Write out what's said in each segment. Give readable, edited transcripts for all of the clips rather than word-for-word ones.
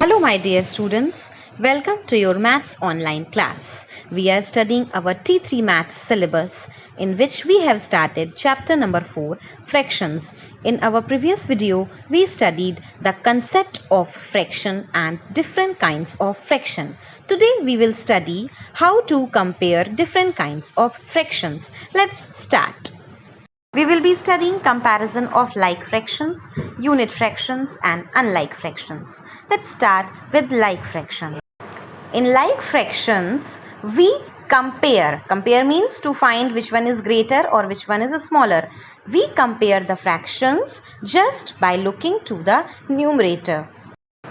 Hello, my dear students. Welcome to your Maths online class. We are studying our T3 Maths syllabus, in which we have started chapter number 4, fractions. In our previous video, we studied the concept of fraction and different kinds of fraction. Today, we will study how to compare different kinds of fractions. Let's start. We will be studying comparison of like fractions, unit fractions and unlike fractions. Let's start with like fractions. In like fractions, we compare. Compare means to find which one is greater or which one is smaller. We compare the fractions just by looking to the numerator.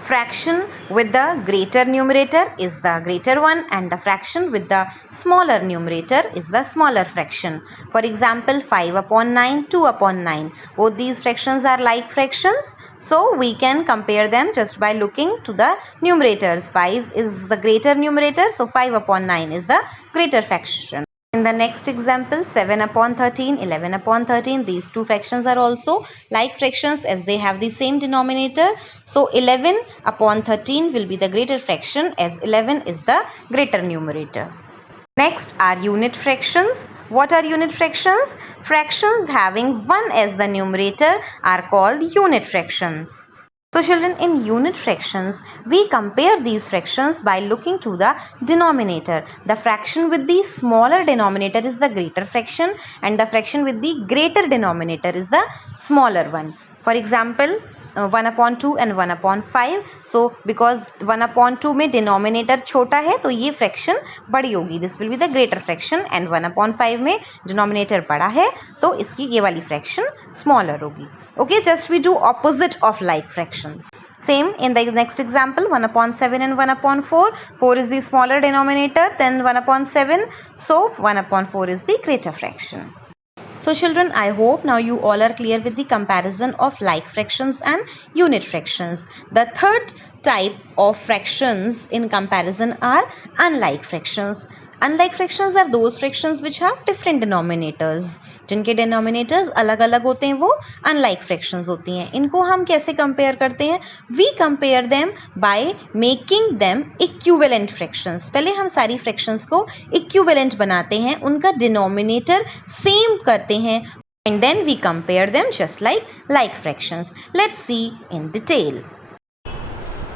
Fraction with the greater numerator is the greater one and the fraction with the smaller numerator is the smaller fraction. For example, 5 upon 9, 2 upon 9. Both these fractions are like fractions. So we can compare them just by looking to the numerators. 5 is the greater numerator. So 5 upon 9 is the greater fraction. In the next example, 7 upon 13, 11 upon 13, these two fractions are also like fractions as they have the same denominator. So 11 upon 13 will be the greater fraction as 11 is the greater numerator. Next are unit fractions. What are unit fractions? Fractions having 1 as the numerator are called unit fractions. So children, in unit fractions, we compare these fractions by looking to the denominator. The fraction with the smaller denominator is the greater fraction and the fraction with the greater denominator is the smaller one. For example, 1 upon 2 and 1 upon 5. So because 1 upon 2 में denominator छोटा है तो ये fraction बड़ी होगी. This will be the greater fraction and 1 upon 5 में denominator बड़ा है तो इसकी ये वाली fraction smaller होगी. Okay, just we do opposite of like fractions. Same in the next example, 1 upon 7 and 1 upon 4. 4 is the smaller denominator than 1 upon 7. So 1 upon 4 is the greater fraction. So children, I hope now you all are clear with the comparison of like fractions and unit fractions. The third type of fractions in comparison are unlike fractions. Unlike fractions are those fractions which have different denominators. जिनके denominators अलग अलग होते हैं वो unlike fractions होती हैं. इनको हम कैसे compare करते हैं? We compare them by making them equivalent fractions. पहले हम सारी fractions को equivalent बनाते हैं, उनका denominator same करते हैं and then we compare them just like fractions. Let's see in detail.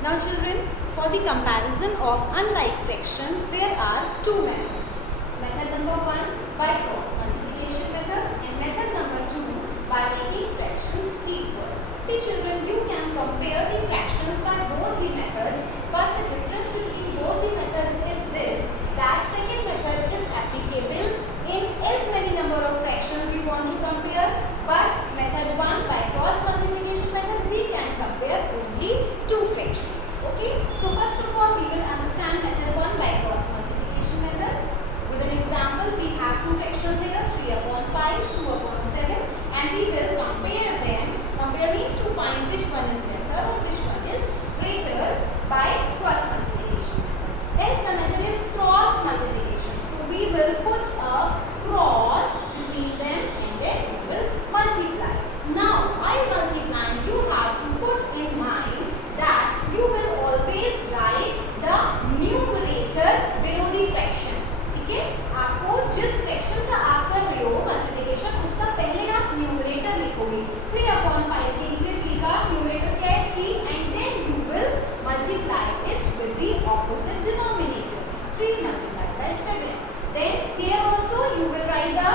Now children, for the comparison of unlike fractions, there are two methods. Method number 1 by cross multiplication method and method number 2 by making fractions equal. See children, you can compare the fractions by both the methods, but the difference between both the methods is this, that second method is applicable in as many number of fractions you want to compare, but method 1 by cross multiplication method we can compare only two fractions. Okay, so first of all we will understand method 1 by cross multiplication method. With an example, we have two fractions here, 3 upon 5, 2 upon 7, and we will compare them. Compare means to find which one is lesser or which one is greater by cross multiplication. As the method is cross multiplication, so we will put a cross between them and then we will multiply. Now while multiplying, you have to put in mind that you will always write the numerator below the fraction. ठीक है, आपको जिस fraction का आप कर रहे हो multiplication, उसका पहले आप numerator लिखोगे. 3 upon 5 के नीचे 3 का numerator क्या है 3 and then you will multiply it with the opposite denominator. 3 multiplied by 7. Then here also you will write the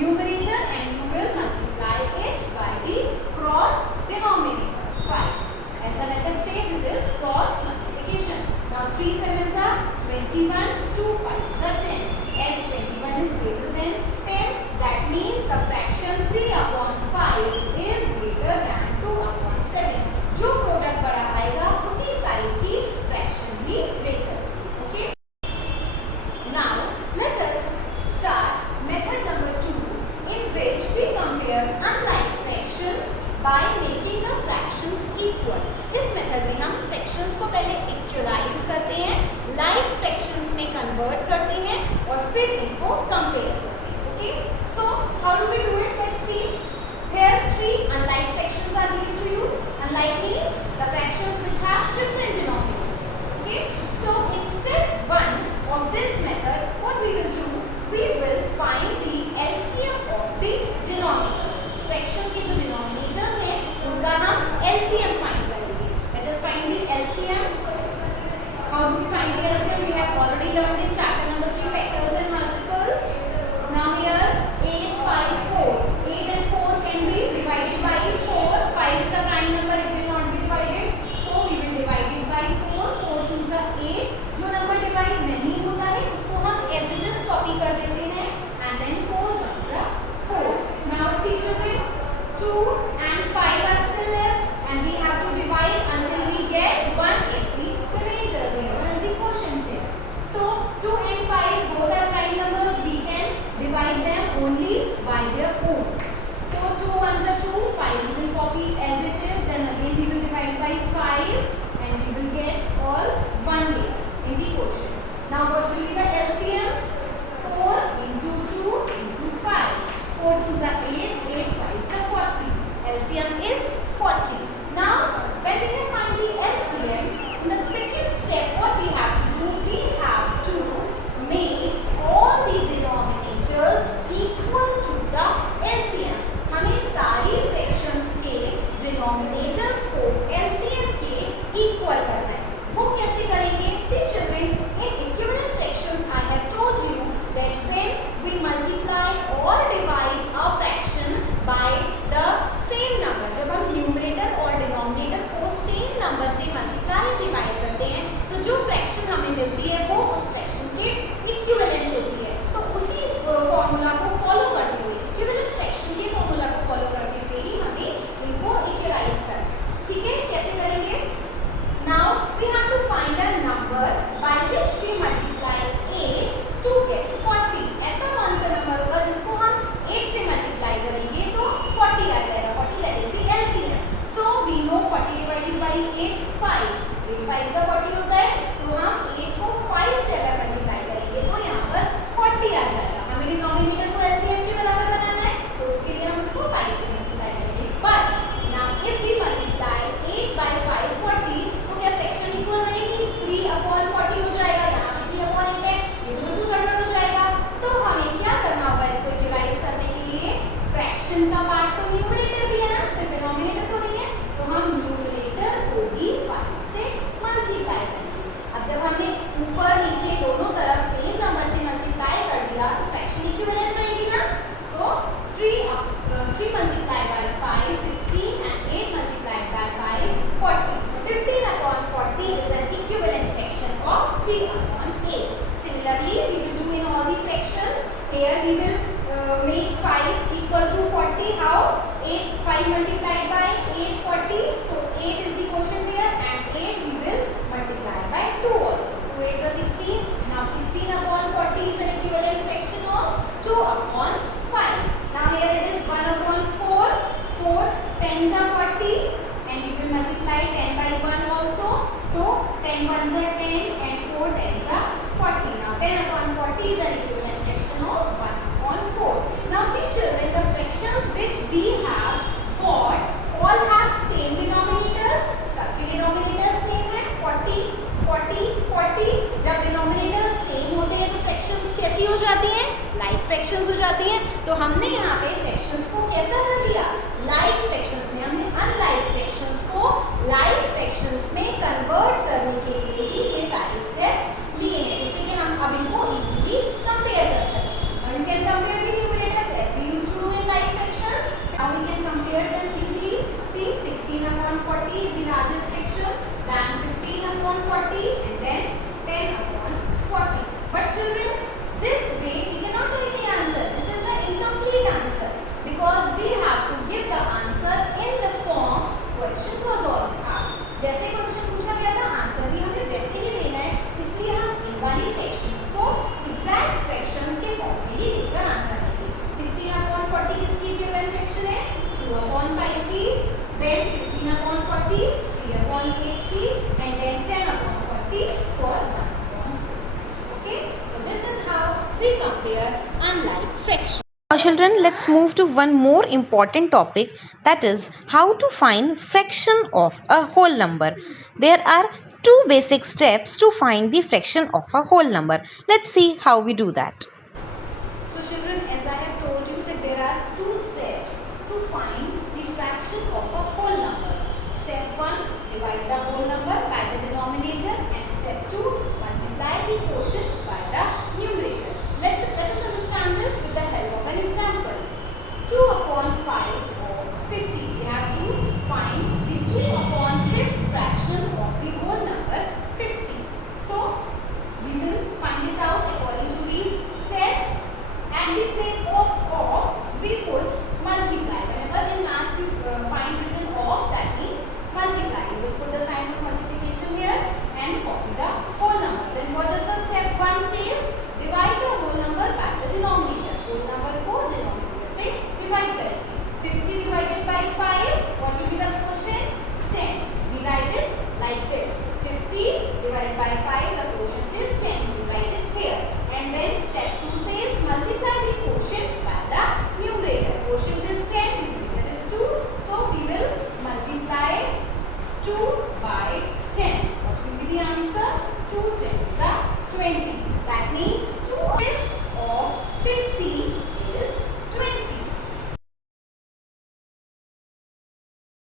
numerator and you will multiply it by the cross denominator 5. As the method says, it is cross multiplication. Now 3 sevens are 21, 2 fives are 10. As 21 is greater than 10, that means the fraction 3 upon 5 is greater than 2 upon 7. जो product बड़ा आएगा उसी side की fraction भी greater. Okay. Now let us start method number 2, in which we compare unlike fractions by making the fractions equal. इस method में हम fractions को पहले इक्वलाइज करते हैं, लाइक फ्रैक्शंस में कन्वर्ट करते हैं और फिर इनको कंपेयर करते हैं. Okay, so how do we do it? Let's see. Here 3 unlike fractions are given to you. Unlike means the LCM is 40. Now, when we find the LCM, in the second step, what we have to do, we have to make all the denominators equal to the LCM. हमें सारी fractions के denominators को LCM के equal करना है. वो कैसे करेंगे? See children, in equivalent fractions, I have told you that when we multiply or divide a fraction by the same number, जब हम numerator और denominator को same number से multiply divide करते हैं, तो जो fraction हमें मिलती है वो उस fraction के equivalent होती है. तो उसी formula को follow करते हुए, equivalent fraction के formula को follow करते हुए ही हमें इनको equalize करना है. ठीक है? कैसे करेंगे? Now we have to find a number by which we multiply 8 to get 40. ऐसा कौन सा नंबर होगा जिसको हम 8 से मल्टीप्लाई करेंगे तो 40 आ जाएगा. 40 that is the LCM. So we know 40 divided by 8 5. 8 5 का 40 होता है, तो हम 8 को 5 से अगर मल्टीप्लाई करेंगे तो यहाँ पर 40 आ जाएगा. हमें डिनोमिनेटर को LCM के बराबर बनाना है, तो उसके लिए हम उसको 5 से मल्टीप्लाई करेंगे. But now if we multiply 8 by 5 40, तो क्या फ्रैक्शन इक्वल रहेगी? 3/40 हो जाएगा. यहाँ पे 3/8 है, ये तो बिल्कुल गड़बड़ हो जाएगा. तो हमें क्या करना होगा इसको इक्वलाइज करने के लिए? फ्रैक्शन का पार्ट तो न्यूमरेटर भी है ना, सिर्फ डिनोमिनेटर तो नहीं है, तो हम न्यूमरेटर को भी 5 से मल्टीप्लाई करेंगे. अब जब हमने ऊपर नीचे दोनों तरफ सेम नंबर से मल्टीप्लाई कर दिया तो फ्रैक्शन इक्विवेलेंट रहेगी ना. सो 3 multiplied by 5 15 and 8 multiplied by 5 40. 15/40 is an equivalent fraction of 3/8. Similarly, we will do in all the fractions. Here we will make 5 equal to 40. How? 5 multiplied by 8 40. So 8 is the quotient here, and 8 we will multiply by 2 also. 2 8s are 16. Now 16/40 is an equivalent fraction of 2/5. Now here it is 1/4. 4 10s are 40, and we will multiply 10 by 1 also. So 10 1s are 10 and 4 10s are 40. Now 10/40 is an equivalent fraction of 1/4. Now see children, the fractions which we have got all have same denominators. सबके denominators same है. 40 40 40. जब denominators same होते हैं तो fractions कैसी हो जाती हैं? Like fractions हो जाती हैं. तो हमने यहाँ पे fractions को कैसा कर लिया? Like fractions में. हमने unlike fractions को like fractions में convert करने के लिए ही ये सारे steps लिए हैं, जिससे कि हम अब इनको easily compare कर सकें. Now you can compare the numerators as we used to do in like fractions. Now we can compare them easily. See, 16/40 is the largest fraction, then 15/40, and then 10/40. But children, this way we cannot write the answer. This is the incomplete answer because we have to give the answer in the form question was also asked. जैसे question पूछा गया था, answer भी हमें वैसे ही देना है. इसलिए हम इन वाली फ्रैक्शंस को एग्जैक्ट फ्रैक्शंस के फॉर्म में ही लिखकर आंसर देंगे. 16/40 किसकी इक्विवेलेंट फ्रैक्शन है? 2/5p. Then 15/40, 3/8p, and then 10/40 for 1/4. Okay, so this is how we compare unlike fractions. Now children, let's move to one more important topic, that is how to find fraction of a whole number. There are two basic steps to find the fraction of a whole number. Let's see how we do that. So children, as I have told you that there are two steps to find the fraction of a whole number. Step 1, divide the whole number by the denominator, and step 2, multiply the quotient by the numerator. Let us understand this with the help of an example. 2/5 of 50. We have to find the 2/5th fraction of the whole number 50. So we will find it out according to these steps. At the place of we put multiply. Whenever in maths you find written of, that means multiply. You will put the sign of multiplication here and copy the whole number. Then what does the step 2